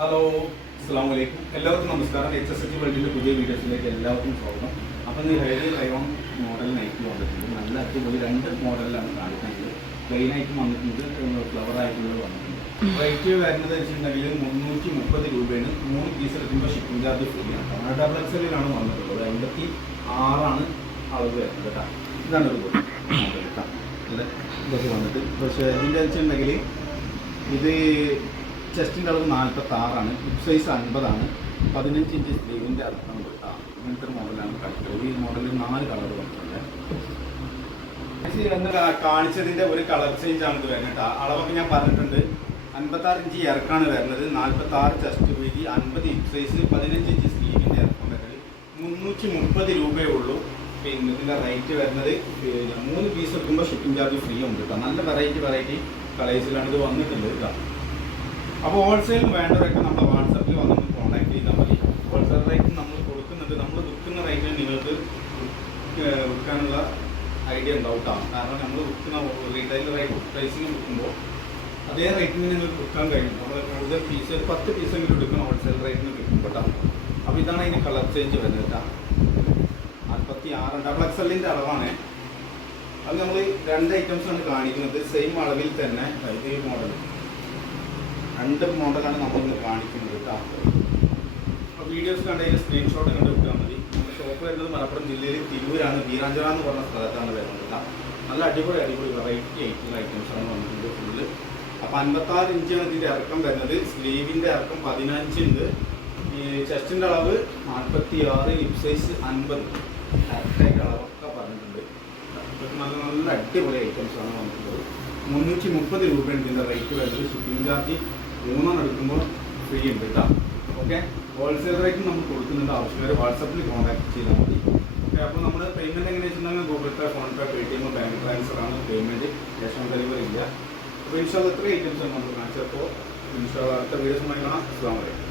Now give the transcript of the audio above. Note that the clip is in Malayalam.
ഹലോ അസ്സാം വലൈക്കും എല്ലാവർക്കും നമസ്കാരം. എച്ച് എസ് എച്ച് വേൾഡിന്റെ പുതിയ വീഡിയോസിലേക്ക് എല്ലാവർക്കും സ്വാഗതം. അപ്പം ഈ ഹെയർ റയോൺ മോഡൽ നൈറ്റ് വന്നിട്ടുണ്ട്. നല്ല അടിപൊളി രണ്ട് മോഡലിലാണ് കാണിക്കുന്നത്. പ്ലെയിൻ ആയിട്ട് വന്നിട്ടുണ്ട് ഫ്ലവർ ആയിട്ടുള്ളത് വന്നിട്ടുണ്ട്. റേറ്റ് വരുന്നത് വെച്ചിട്ടുണ്ടെങ്കിൽ മുന്നൂറ്റി മുപ്പത് രൂപയാണ്. മൂന്ന് പീസ് എടുക്കുമ്പോൾ ഷിപ്പിംഗ് ചാർജ് ഫ്രീ ആണ്. ഡബിൾ എക്സലിലാണ് വന്നിട്ടുള്ളത്. അമ്പത്തി ആറാണ് അളവ് വരുന്നത് കേട്ടോ. ഇതാണ് ഒരു മോഡൽ കേട്ടോ ഇതൊക്കെ വന്നിട്ട്. പക്ഷേ ഇതിന്റെ വെച്ചിട്ടുണ്ടെങ്കിൽ ഇത് ചെസ്റ്റിന്റെ അളവ് നാൽപ്പത്തി ആറാണ് ഹിപ് സൈസ് അൻപതാണ് പതിനഞ്ച് ഇഞ്ച് സ്ലീവിന്റെ അർത്ഥം കൊടുത്ത. ഇങ്ങനത്തെ ഒരു മോഡലാണ് കളിക്കുന്നത് ഈ മോഡലിൽ നാല് കളർ വന്നിട്ടുണ്ട് എന്ന് കാണിച്ചതിന്റെ ഒരു കളർ ചേഞ്ച് ആണ് ഇത് വരുന്നത് അളവൊക്കെ ഞാൻ പറഞ്ഞിട്ടുണ്ട്. അൻപത്താറ് ഇഞ്ച് ഇറക്കാണ് വരുന്നത്. നാൽപ്പത്തി ആറ് ചെസ്റ്റ് വീതി അൻപത് ഹിപ് സൈസ് പതിനഞ്ച് ഇഞ്ച് സ്ലീവിന്റെ ഇറക്കം വരുന്നത്. മുന്നൂറ്റി മുപ്പത് രൂപയേ ഉള്ളൂ. പിന്നെ ഇതിന്റെ റേറ്റ് വരുന്നത് മൂന്ന് പീസ് എടുക്കുമ്പോൾ ഷിപ്പിംഗ് ചാർജ് ഫ്രീ ഉണ്ട് കേട്ടോ നല്ല വെറൈറ്റി വെറൈറ്റി കളേഴ്സിലാണ് ഇത് വന്നിട്ടുള്ളത് കേട്ടോ അപ്പോൾ ഹോൾസെയിൽ വേണ്ടവരൊക്കെ നമ്മുടെ വാട്സാപ്പിൽ വന്നൊന്ന് കോൺടാക്ട് ചെയ്താൽ മതി. ഹോൾസെയിൽ റേറ്റ് നമ്മൾ കൊടുക്കുന്നുണ്ട് നമ്മൾ വിൽക്കുന്ന റേറ്റിൽ നിങ്ങൾക്ക് വിൽക്ക- വിൽക്കാനുള്ള ഐഡിയ ഉണ്ടാവും. കാരണം നമ്മൾ വിൽക്കുന്ന റീറ്റെയിൽ റേറ്റ് പ്രൈസിന് വിൽക്കുമ്പോൾ അതേ റേറ്റിന് നിങ്ങൾക്ക് വിൽക്കാൻ കഴിയും. നമ്മൾ കൂടുതൽ പീസ് ഒരു പത്ത് പീസെങ്കിലും എടുക്കണം ഹോൾസെയിൽ റേറ്റിന് കിട്ടും അപ്പോൾ ഇതാണ് അതിന് കളർ ചേഞ്ച് വരുന്നത് കേട്ടോ. നാൽപ്പത്തി ആറ് ഡബിൾ എക്സ് എല്ലിന്റെ അളവാണ്. അത് നമ്മൾ രണ്ട് ഐറ്റംസ് ആണ് കാണിക്കുന്നത്. സെയിം അളവിൽ തന്നെ ഇതേ മോഡൽ രണ്ട് മോഡലാണ് നമ്മൾ കാണിക്കുന്നത് അപ്പോൾ വീഡിയോസ് കണ്ടതിൽ സ്ക്രീൻഷോട്ട് കണ്ട് വിട്ടാൽ മതി. ഷോപ്പ് വരുന്നത് മലപ്പുറം ജില്ലയിൽ തിരൂരാണ് വീരാഞ്ചന എന്ന് പറഞ്ഞ സ്ഥലത്താണ് വരുന്നത് നല്ല അടിപൊളി അടിപൊളി വെറൈറ്റി ആയിട്ടുള്ള ഐറ്റംസ് ആണ് വന്നിട്ടുണ്ട് ഫുള്ള് അപ്പോൾ അൻപത്താറ് ഇഞ്ചാണ് ഇതിന്റെ ഇറക്കം വരുന്നത്. സ്ലീവിന്റെ ഇറക്കം പതിനഞ്ച് ഉണ്ട്. ചെസ്റ്റിന്റെ അളവ് നാൽപ്പത്തി ആറ് ലിപ് സൈസ് അൻപത് കറക്റ്റായിട്ട് അളവൊക്കെ പറഞ്ഞിട്ടുണ്ട്. നല്ല നല്ല അടിപൊളി ഐറ്റംസ് ആണ് വന്നിട്ടുള്ളത്. മുന്നൂറ്റി മുപ്പത് രൂപയാണ് ഇതിന്റെ റേറ്റ് വരുന്നത്. ഷിപ്പിംഗ് ചാർജ് മൂന്നെണ്ണം എടുക്കുമ്പോൾ ഫ്രീ ഉണ്ട് കേട്ടോ ഓക്കെ ഹോൾസെയിൽ റേറ്റ് നമ്മൾ കൊടുക്കുന്നുണ്ട്. ആവശ്യക്കാർ വാട്സപ്പിൽ കോൺടാക്ട് ചെയ്താൽ മതി. ഓക്കെ അപ്പോൾ നമ്മൾ പേയ്മെന്റ് എങ്ങനെ വെച്ചിട്ടുണ്ടെങ്കിൽ Google Pay PhonePe Paytm bank transfer ആണ് പേയ്മെന്റ് ക്യാഷ് ഓൺ ഡെലിവറി ഇല്ല. അപ്പോൾ ഇൻഷാല്ല എത്ര ഐറ്റംസ് ആണ് നമ്മൾ കാണിച്ചപ്പോൾ ഇൻഷാല്ല അടുത്ത വീഡിയോസ് കാണാം. അസ്സാം വലൈക്കും